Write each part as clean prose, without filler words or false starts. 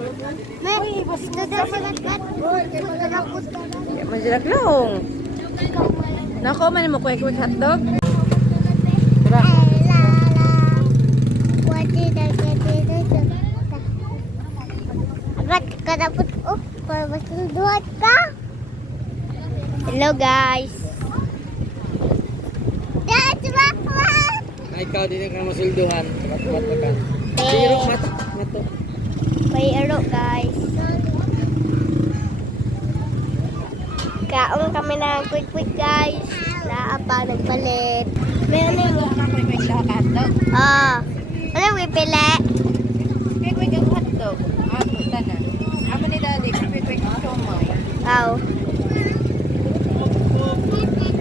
Uy, basta daw sa gat. Majalak lang. Nako, man mo quick hotdog. Tara. Hello guys. Ay, ikaw din ka masulduhan. Wat ka. Zero mato. May ero guys. Kaon kami ng quick guys. Naapa nagpalit. Meron na yung Quick lang hotdog. ano yung pipili? Quick ang hotdog. Tanan. Amo ni daddy, quick ang siomay.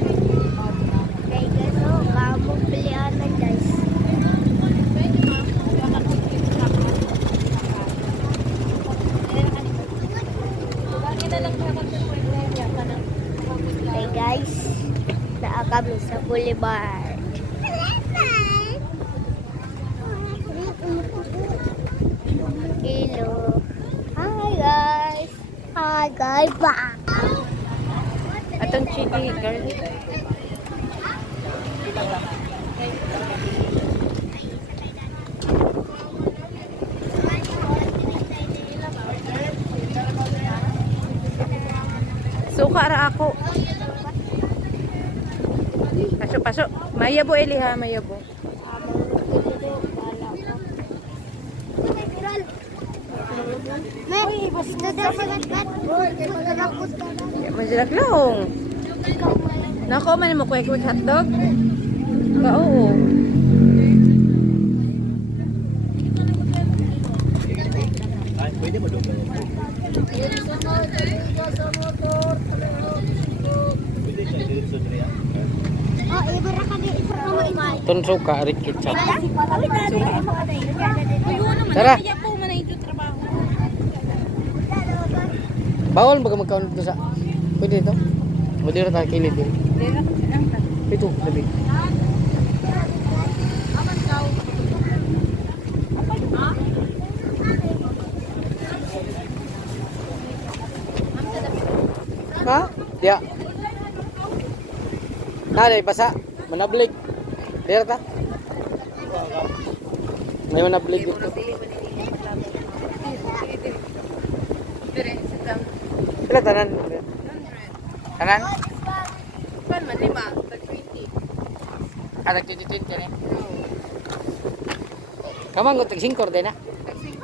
Okay guys, kamo pilihan na guys. Okay guys, naa kami sa boulevard. Hello. Hi guys. Hi guys. Atong chili garlic. Suka ra ako. Pasok. Mayabo Eli ha, mayabo. Uy, basta daw sa gat. Majalak lang. Nako, man mo quick hotdog. Oo. Ay, pwede mo doon. Pwede siya dito sa Drea. Ibara ka di Ton suka rin kitsa. Tara. Bawal baga magkaon dito sa. Pwede dito. Pwede rin tayo kilid din. Ito, sabi. Ha? Dia. Nalay basa. Manablig. Dira ta. May manablig dito. Pila tanan? Tanan? Pan man 5, tag 20. Ada 20 ni. Kamang tag 5 din na. Tag 5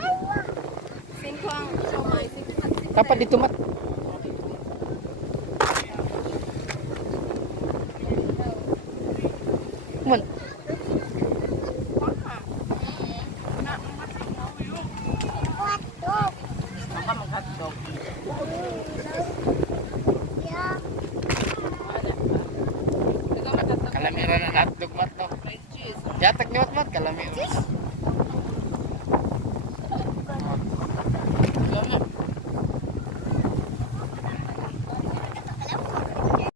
ang siomay, 5. Dapat ditumat. Mun.